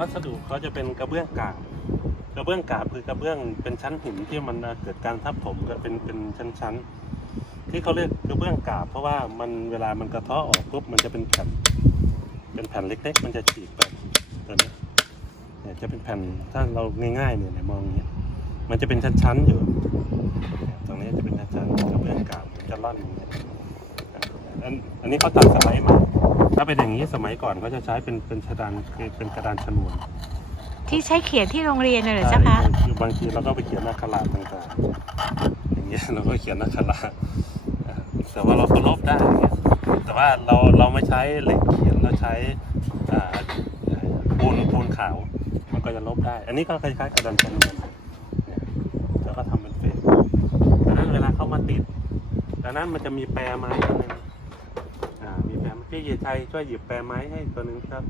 วัสดุเขาจะเป็นกระเบื้องกาบกระเบื้องกาบคือกระเบื้องเป็นชั้นหินที่มันเกิดการทับถมกันเป็นเป็นชั้นๆที่เขาเรียกกระเบื้องกาบ เพราะว่ามันเวลามันกระเทาะออกปุ๊บมันจะเป็นแผ่นเป็นแผ่นเล็กๆ มันจะฉีกไปตัวนี้เนี่ยจะเป็นแผ่นถ้าเราง่ายๆเนี่ยมองอย่างเงี้ยมันจะเป็นชั้นๆอยู่ ตรงนี้จะเป็นชั้นๆกระเบื้องกาบจะร่อนอย่างเงี้ยอันอันนี้เขาตัดสไลด์มา เป็นอย่างนี้สมัยก่อนเขาจะใช้เป็นเป็นกระดานคือเป็นกระดานชนวนที่ใช้เขียนที่โรงเรียนน่ะเหรอเจ้าคะใช่คือบางทีเราก็ไปเขียนนักขลาดต่างๆอย่างเงี้ยเราก็เขียนนักขลาดอ่าแต่ว่าเราก็ลบได้อย่างเงี้ยแต่ว่าเราเราไม่ใช้เหล็กเขียนเราใช้อ่าปูนปูนขาว มันก็จะลบได้ อันนี้ก็คล้ายๆกระดานชนวนเนี่ยแล้วก็ทำเป็นเฟรมดังนั้นเวลาเข้ามาติดดังนั้นมันจะมีแปรไม้ตัวหนึงอ่ามีแปร พี่เยชัยช่วยหยิบแปรไม้ให้ตัวหนึงครับ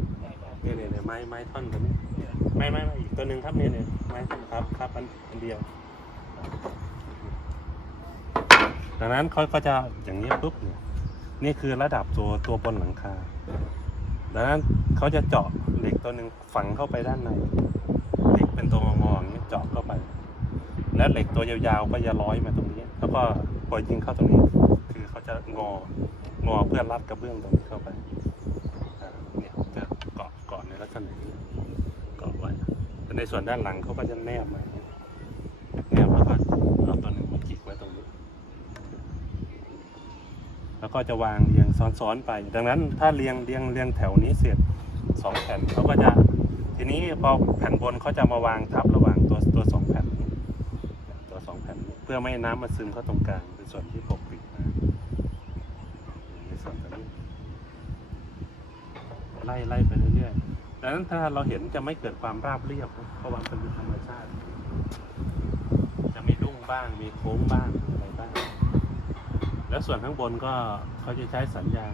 เนี่ยเนี่ยเนี่ยไม้ไม้ท่อนตัวนี้ไม่ไม่ไม่อีกตัวหนึ่งครับเนี่ยเนี่ยไม้ท่อนครับครับอันอันเดียว ดังนั้นเขาก็จะอย่างนี้ปุ๊บเนี่ยนี่คือระดับตัวตัวบนหลังคา ดังนั้นเขาจะเจาะเหล็กตัวหนึ่งฝังเข้าไปด้านใน เหล็กเป็นตัวงอๆอย่างนี้เจาะเข้าไป แล้วเหล็กตัวยาวๆก็จะร้อยมาตรงนี้ แล้วก็ปล่อยยิงเข้าตรงนี้คือเขา จะงองอเพื่อรัดกระเบื้องตรงนี้เข้าไปเนี่ยจะเกาะเกาะในลักษณะนี้เกาะไว้แต่ในส่วนด้านหลังเขาก็จะแนบมาแนบแล้วก็เอาตัวหนึ่งมาจิกไว้ตรงนี้ แล้วก็จะวางเรียงซ้อนๆไป ดังนั้นถ้าเรียงเรียงเรียงแถวนี้เสร็จสองแผ่นเขาก็จะทีนี้พอแผ่นบนเขาจะมาวางทับระหว่างตัวตัวสองแผ่นตัวสองแผ่น เพื่อไม่ให้น้ำมาซึมเข้าตรงกลางเป็นส่วนที่ปกปิดนะใน ส่วนตรงนี้ไล่ไล่ไปเรื่อยๆดังนั้นถ้าเราเห็นจะไม่เกิดความราบเรียบเพราะว่าเป็นธรรมชาติ จะมีรุ่งบ้าง มีโค้งบ้างอะไรบ้าง แล้วส่วนข้างบนก็เขาจะใช้สัญญาณ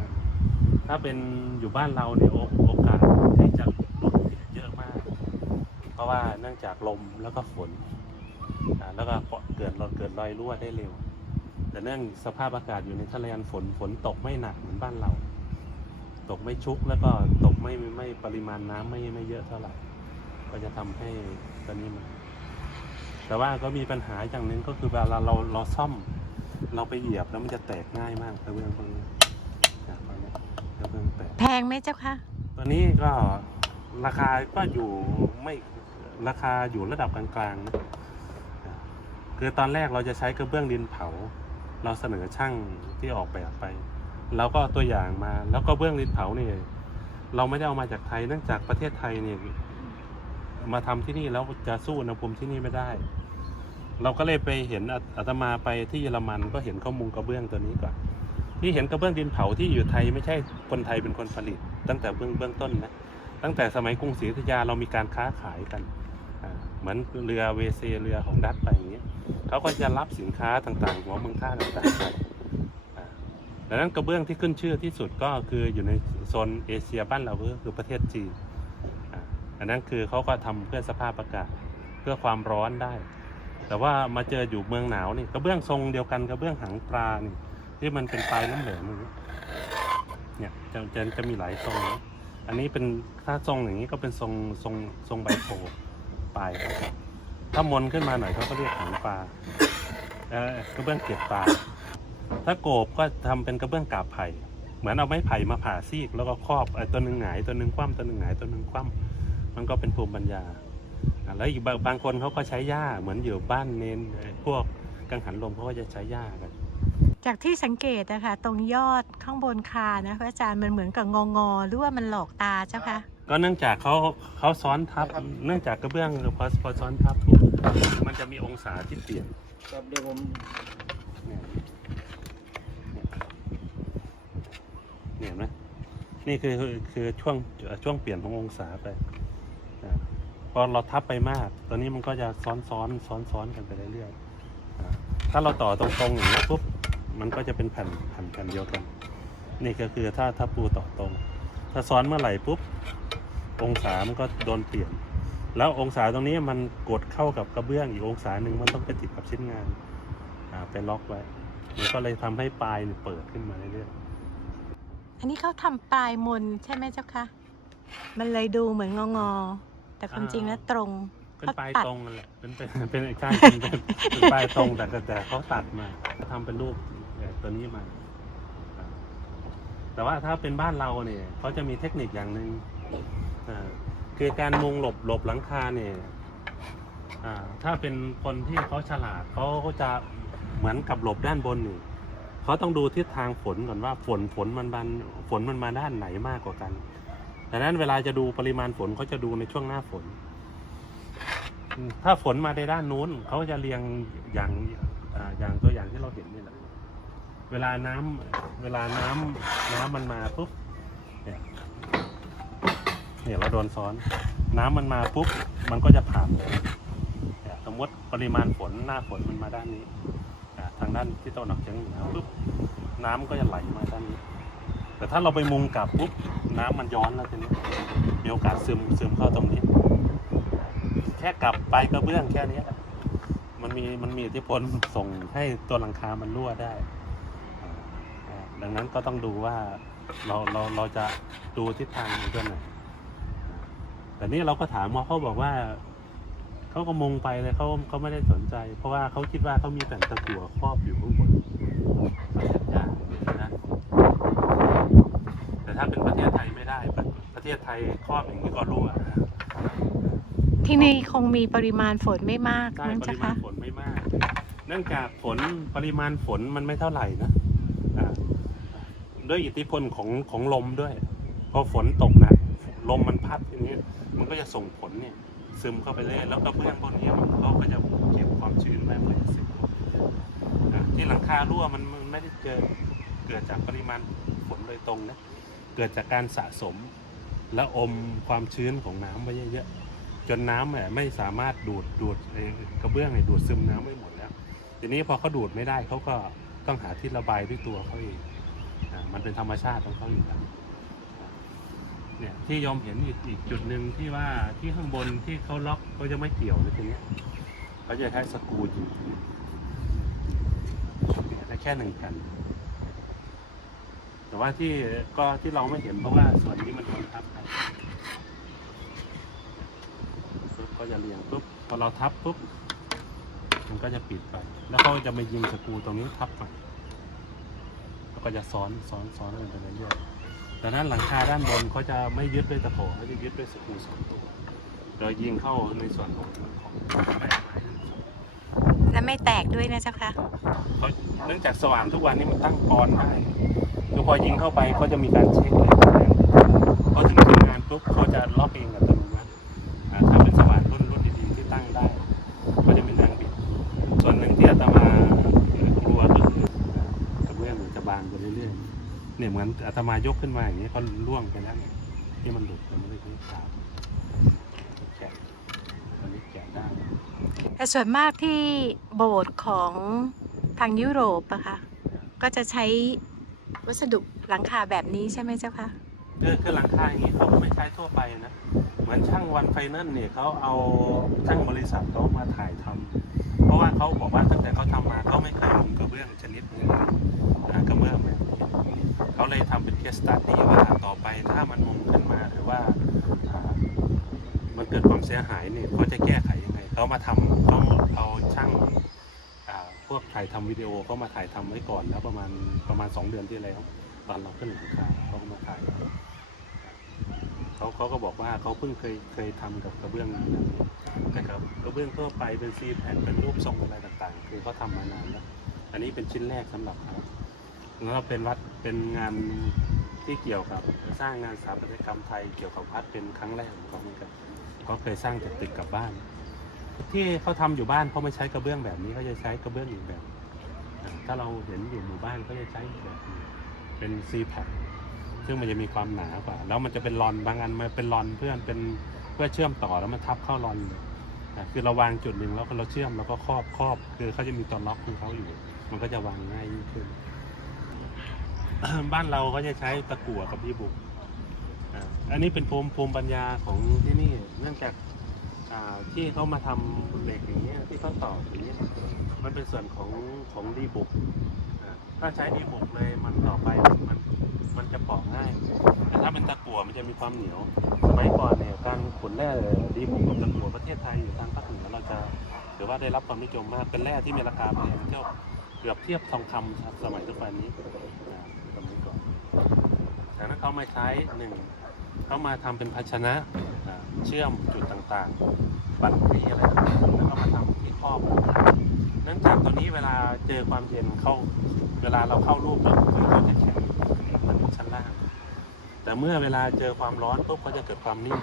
ถ้าเป็นอยู่บ้านเราเนี่ยโอกาสที่จะรถติดเยอะมาก เพราะว่าเนื่องจากลมแล้วก็ฝน แล้วก็เกิดเกิดรอยรั่วได้เร็ว แต่เนื่องสภาพอากาศอยู่ในทะเลฝนฝนตกไม่หนักเหมือนบ้านเรา ตกไม่ชุกแล้วก็ตกไม่ไม่ปริมาณน้ำไม่ไม่เยอะเท่าไหร่ ก็จะทำให้ตอนนี้มันแต่ว่าก็มีปัญหาอย่างหนึ่งก็คือเวลาเราเราซ่อม เราไปเหยียบแล้วมันจะแตกง่ายมากกระเบื้องพวกนี้นะตอนนี้กระเบื้องแตกแพงไหมเจ้าคะตัวนี้ก็ราคาก็อยู่ไม่ราคาอยู่ระดับกลางๆนะคือตอนแรกเราจะใช้กระเบื้องดินเผา เราเสนอช่างที่ออกแบบไป เราก็ตัวอย่างมา แล้วก็เบื้องดินเผาเนี่ยเราไม่ได้เอามาจากไทยเนื่องจากประเทศไทยเนี่ยมาทำที่นี่แล้วจะสู้อุณหภูมิที่นี่ไม่ได้ เราก็เลยไปเห็นอาอาตมาไปที่เยอรมันก็เห็นข้อมูลกระเบื้องตัวนี้ก่อนที่เห็นกระเบื้องดินเผาที่อยู่ไทยไม่ใช่คนไทยเป็นคนผลิต ตั้งแต่เบื้องเบื้องต้นนะตั้งแต่สมัยกรุงศรีอยุธยาเรามีการค้าขายกัน เหมือนเรือเวเซเรือของดัตไปอย่างเงี้ยเขาก็จะรับสินค้าต่างๆ หัวเมืองท่าต่างๆไปดังนั้นกระเบื้องที่ขึ้นชื่อที่สุดก็คืออยู่ในโซนเอเชียบ้านเราก็คือประเทศจีนอันนั้นคือเขาก็ทำเพื่อสภาพอากาศเพื่อความร้อนได้ แต่ว่ามาเจออยู่เมืองหนาวนี่กระเบื้องทรงเดียวกันกระเบื้องหางปลานี่ที่มันเป็นปลายน้ำเหลวองเนี่ยจะจะจะมีหลายทรงนะอันนี้เป็นถ้าทรงอย่างนี้ก็เป็นทรงทรงทรงใบโพ ปลายครับถ้ามนขึ้นมาหน่อยเขาก็เรียกหางปลาเออกระเบื้องเกล็ดปลาถ้าโกบก็ทำเป็นกระเบื้องกาบไผ่เหมือนเอาไม้ไผ่มาผ่าซีกแล้วก็ครอบไอ้ตัวหนึ่งหงายตัวหนึ่งคว่ำตัวหนึ่งหงายตัวหนึ่งคว่ำมันก็เป็นภูมิปัญญาแล้วอีกบางบางคนเขาก็ใช้หญ้าเหมือนอยู่บ้านเน้นพวกกังหันลมเขาก็จะใช้หญ้ากันจากที่สังเกตนะคะ ตรงยอดข้างบนคานะพระอาจารย์มันเหมือนกับงองอหรือว่ามันหลอกตาเจ้าคะ ก็เนื่องจากเขาเขาซ้อนทับ เนื่องจากกระเบื้องพอพอซ้อนทับปุ๊บมันจะมีองศาที่เปลี่ยนครับเดี๋ยวผมเนี่ยเนี่ยเห็นไหมนี่คือคือคือช่วงช่วงเปลี่ยนขององศาไปอ่าพอเราทับไปมาก ตอนนี้มันก็จะซ้อนซ้อนซ้อนซ้อนกันไปเรื่อยๆอ่าถ้าเราต่อตรงๆอย่างนี้ยปุ๊บมันก็จะเป็นแผ่นแผ่นแผ่นเดียวกัน นี่ก็คือถ้าถ้าปูต่อตรง ถ้าซ้อนเมื่อไหร่ปุ๊บ องศามันก็โดนเปลี่ยน แล้วองศาตรงนี้มันกดเข้ากับกระเบื้องอีกองศาหนึ่งมันต้องไปติดกับชิ้นงานอ่าไปล็อกไว้มันก็เลยทำให้ปลายเนี่ยเปิดขึ้นมาเรื่อยอันนี้เขาทำปลายมนใช่ไหมเจ้าคะมันเลยดูเหมือนงองอๆแต่ความจริงแล้วตรงเป็นปลายเขาตัดตรงนั่นแหละเป็นเป็นเป็นใช่เป็นเป็นเป็นปลายตรงแต่แต่แต่เขาตัดมาเขาทำเป็นรูปแบบตัวนี้มาอ่าแต่ว่าถ้าเป็นบ้านเราเนี่ยเขาจะมีเทคนิคอย่างหนึ่งอ่า คือการมุงหลบหลบหลังคาเนี่ยถ้าเป็นคนที่เขาฉลาดเขาก็จะเหมือนกับหลบด้านบนนี่เขาต้องดูทิศทางฝนก่อนว่าฝนฝนมันมันฝนมันมาด้านไหนมากกว่ากันดังนั้นเวลาจะดูปริมาณฝนเขาจะดูในช่วงหน้าฝน ถ้าฝนมาในด้านนู้นเขาจะเรียงอย่างอย่างตัวอย่างที่เราเห็นนี่แหละ เวลาน้ำเวลาน้ำน้ำมันมาปุ๊บเนี่ย เนี่ยเราโดนซ้อน น้ำมันมาปุ๊บมันก็จะผ่านเนี่ยสมมติปริมาณฝนหน้าฝนมันมาด้านนี้ทางด้านที่ตะวันออกเฉียงเหนือปุ๊บน้ำก็จะไหลมาด้านนี้ แต่ถ้าเราไปมุงกลับปุ๊บน้ำมันย้อนแล้วทีนี้มีโอกาสซึมซึมเข้าตรงนี้ แค่กลับไปกระเบื้องแค่นี้มันมีมันมีอิทธิพลส่งให้ตัวหลังคามันรั่วได้ ดังนั้นก็ต้องดูว่าเราเราเราจะดูทิศทางมันด้วยไหน แต่นี่เราก็ถามว่าเขาบอกว่าเขาก็มุงไปเลยเขาเขาไม่ได้สนใจ เพราะว่าเขาคิดว่าเขามีแผ่นตะกั่วครอบอยู่ข้างบนประเทศยากนะแต่ถ้าเป็นประเทศไทยไม่ได้ประประเทศไทยครอบอย่างนี้ก็รั่วที่นี่คงมีปริมาณฝนไม่มากใช่มั้งปเจ้าริมาคะณฝนไม่มาก เนื่องจากฝนปริมาณฝนมันไม่เท่าไหร่นะอ่าด้วยอิทธิพลของของลมด้วย พอฝนตกหนะลมมันพัดอย่างนี้ย มันก็จะส่งผลเนี่ยซึมเข้าไปเรื่อยแล้วกระเบื้องบนนี้มันก็จะเก็บความชื้นไว้ไม่ให้ซึมอ่าที่หลังคารั่วมันมันไม่ได้เกิดเกิดจากปริมาณฝนโดยตรงนะเกิดจากการสะสมและอมความชื้นของน้ำไว้เยอะๆจนน้ำเนี่ยไม่สามารถดูดดูดไอ้กระเบื้องเนี่ยดูดซึมน้ำไม่หมดแล้ว ทีนี้พอเขาดูดไม่ได้เขาก็ต้องหาที่ระบายด้วยตัวเขาเองอ่ามันเป็นธรรมชาติของเขาอยู่แล้ว เนี่ยที่ยอมเห็นอีกอีกจุดหนึ่งที่ว่าที่ข้างบนที่เขาล็อกเขาจะไม่เกี่ยวเลยทีเนี้ยเขาจะใช้สกรูยิงเนี่ยได้แค่หนึ่งแผ่นแต่ว่าที่ก็ที่เราไม่เห็นเพราะว่าส่วนนี้มันโดนทับไปปุ๊บก็จะเรียงปุ๊บพอเราทับปุ๊บมันก็จะปิดไป แล้วเขาจะมายิงสกรูตรงนี้ทับไปแล้วก็จะซ้อนซ้อนซ้อนกันไปเรื่อยๆ ดังนั้นหลังคาด้านบนเขาจะไม่ยึดด้วยตะโขเขาจะยึดด้วยสกรูสองตัวโดยยิงเข้าในส่วนของของแปลกไม้และไม่แตกด้วยนะเจ้าคะเขาเนื่องจากสว่านทุกวันนี้มันตั้งกรได้คือพอยิงเข้าไปเขาจะมีการเช็คเลยพอถึงทีมงานปุ๊บเขาจะล็อกเองอัตโนมัติอ่าถ้าเป็นสว่านรุ่นรุ่นดีๆที่ตั้งได้ก็จะเป็นนางบิด ส่วนหนึ่งที่อาตมากลัวก็คือกระเบื้องมันจะบางไปเรื่อยๆ เนี่ยเหมือนอาตมายกขึ้นมาอย่างนี้ก็ล่วงไปแล้วเนี่ยที่มันหลุดมันไม่ได้ที่ขาดแกะตอนนี้แกะได้แต่ส่วนมากที่โบสถ์ของทางยุโรปอะค่ะ ก็จะใช้วัสดุหลังคาแบบนี้ใช่ไหมเจ้าคะคือคือหลังคาอย่างนี้เขาก็ไม่ใช้ทั่วไปนะ เหมือนช่างวันไฟนั่นเนี่ยเขาเอาช่างบริษัทเขามาถ่ายทำเพราะว่าเขาบอกว่าตั้งแต่เขาทำมาเขาไม่เคยมุงกระเบื้องชนิดนี้อ่ากระเบื้องแบบนี้ เขาเลยทำเป็นเคสตัดดี้ว่าต่อไปถ้ามันมุงขึ้นมาหรือว่ามันเกิดความเสียหายเนี่ยเขาจะแก้ไขยังไงเขามาทำเขาเอาช่างพวกถ่ายทำวิดีโอเขามาถ่ายทำไว้ก่อนแล้วประมาณประมาณสองเดือนที่แล้วตอนเราขึ้นหลังคาเขาก็มาถ่ายเขาเขาก็บอกว่าเขาเพิ่งเคยเคยทำกับกระเบื้องแต่กับกระเบื้องทั่วไปเป็นซีแผ่นเป็นรูปทรงอะไรต่างๆ คือเขาทำมานานแล้ว อันนี้เป็นชิ้นแรกสำหรับเขาแล้วเป็นวัด เป็นงานที่เกี่ยวกับสร้างงานสถาปัตยกรรมไทยเกี่ยวกับวัดเป็นครั้งแรกของเขาเหมือนกันเขาเคยสร้างจากตึกกับบ้าน ที่เขาทำอยู่บ้านเขาไม่ใช้กระเบื้องแบบนี้เขาจะใช้กระเบื้องอีกแบบ ถ้าเราเห็นอยู่หมู่บ้านเขาจะใช้แบบเป็นซีแผ่นซึ่งมันจะมีความหนากว่า แล้วมันจะเป็นรอนบางอันมันเป็นรอนเพื่อนเป็นเพื่อเชื่อมต่อแล้วมันทับเข้ารอนคือเราวางจุดหนึ่งแล้วเราเชื่อมแล้วก็ครอบครอบ คือเขาจะมีตัวล็อกของเขาอยู่ มันก็จะวางง่ายขึ้น บ้านเราก็จะใช้ตะกั่วกับยีบุกอันนี้เป็นภูมิภูมิปัญญาของที่นี่ เนื่องจากที่เขามาทำเหล็กอย่างเงี้ยที่เขาต่ออย่างเงี้ยมันเป็นส่วนของของดีบุกถ้าใช้ดีบุกเลยมันต่อไปมันมันจะปอกง่าย แต่ถ้าเป็นตะกั่วมันจะมีความเหนียว สมัยก่อนเนี่ยการขุดแร่ดีบุกกับตะกั่วประเทศไทยอยู่ทางภาคเหนือเราจะถือว่าได้รับความนิยมมากเป็นแร่ที่มีราคาแพงเท่าเกือบเทียบทองคำสมัยทุกวันนี้ แต่นั้นเขามาใช้หนึ่งเขามาทำเป็นภาชนะเชื่อมจุดต่างๆ บัตรที่อะไรต่างๆแล้วก็มาทำที่ครอบเนื่องจากตัวนี้เวลาเจอความเย็นเข้าเวลาเราเข้ารูปแล้วคือเขาจะแข็งมันชั้นล่าง แต่เมื่อเวลาเจอความร้อนปุ๊บเขาจะเกิดความนิ่ม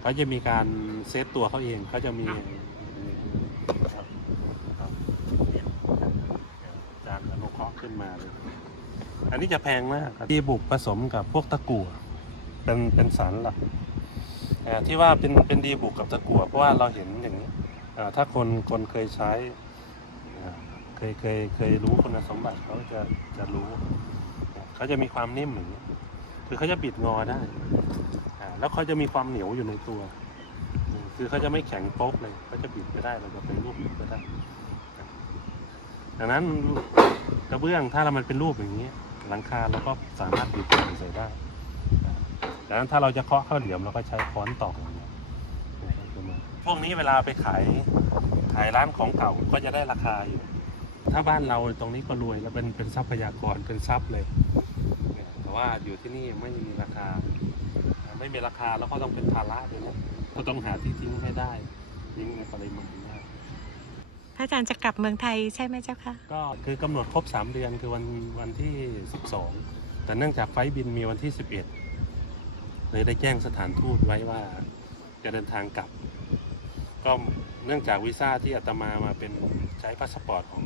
เขาจะมีการเซตตัวเขาเองเขาจะมีจารย์อนุเคราะห์ขึ้นมาเลย อันนี้จะแพงมากครับที่บุกผสมกับพวกตะกั่วเป็นเป็นสารหลักอ่าที่ว่าเป็นเป็นดีบุกกับตะกั่วเพราะว่าเราเห็นอย่างนี้ถ้าคนคนเคยใช้เคยเคยเคยรู้คุณสมบัติเขาจะจะรู้เขาจะมีความนิ่มอย่างนี้คือเขาจะบิดงอได้แล้วเขาจะมีความเหนียวอยู่ในตัว คือเขาจะไม่แข็งโป๊กเลยเขาจะบิดไปได้เราจะไปรูปก็ได้ดังนั้นกระเบื้องถ้าเรามันเป็นรูปอย่างนี้ หลังคาเราก็สามารถบิดใส่ได้ดังนั้นถ้าเราจะเคาะข้าวเหลี่ยมเราก็ใช้ค้อนตอกอย่างนี้พวกนี้เวลาไปขายขายร้านของเก่าก็จะได้ราคาอยู่ ถ้าบ้านเราตรงนี้ก็รวยแล้วเป็นเป็นทรัพยากรเป็นทรัพย์เลย แต่ว่าอยู่ที่นี่ไม่มีราคา ไม่มีราคาแล้วก็ต้องเป็นภาระด้วยนะก็ต้องหาที่ทิ้งให้ได้ทิ้งในปริมาณ พระอาจารย์จะกลับเมืองไทยใช่ไหมเจ้าคะก็คือกำหนดครบ 3 เดือนคือวันวันที่ 12 แต่เนื่องจากไฟล์บินมีวันที่ 11เลยได้แจ้งสถานทูตไว้ว่าจะเดินทางกลับ ก็เนื่องจากวีซ่าที่อาตมามาเป็นใช้พาสปอร์ตของ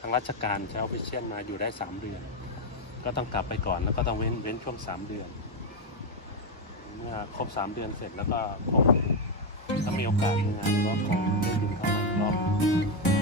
ทางราชการใช้ออฟฟิเชียลมาอยู่ได้ 3 เดือน ก็ต้องกลับไปก่อนแล้วก็ต้องเว้นเว้นช่วง 3 เดือน เมื่อครบ 3 เดือนเสร็จแล้วก็คงถ้ามีโอกาสมีงานก็คงได้บินเข้ามา の。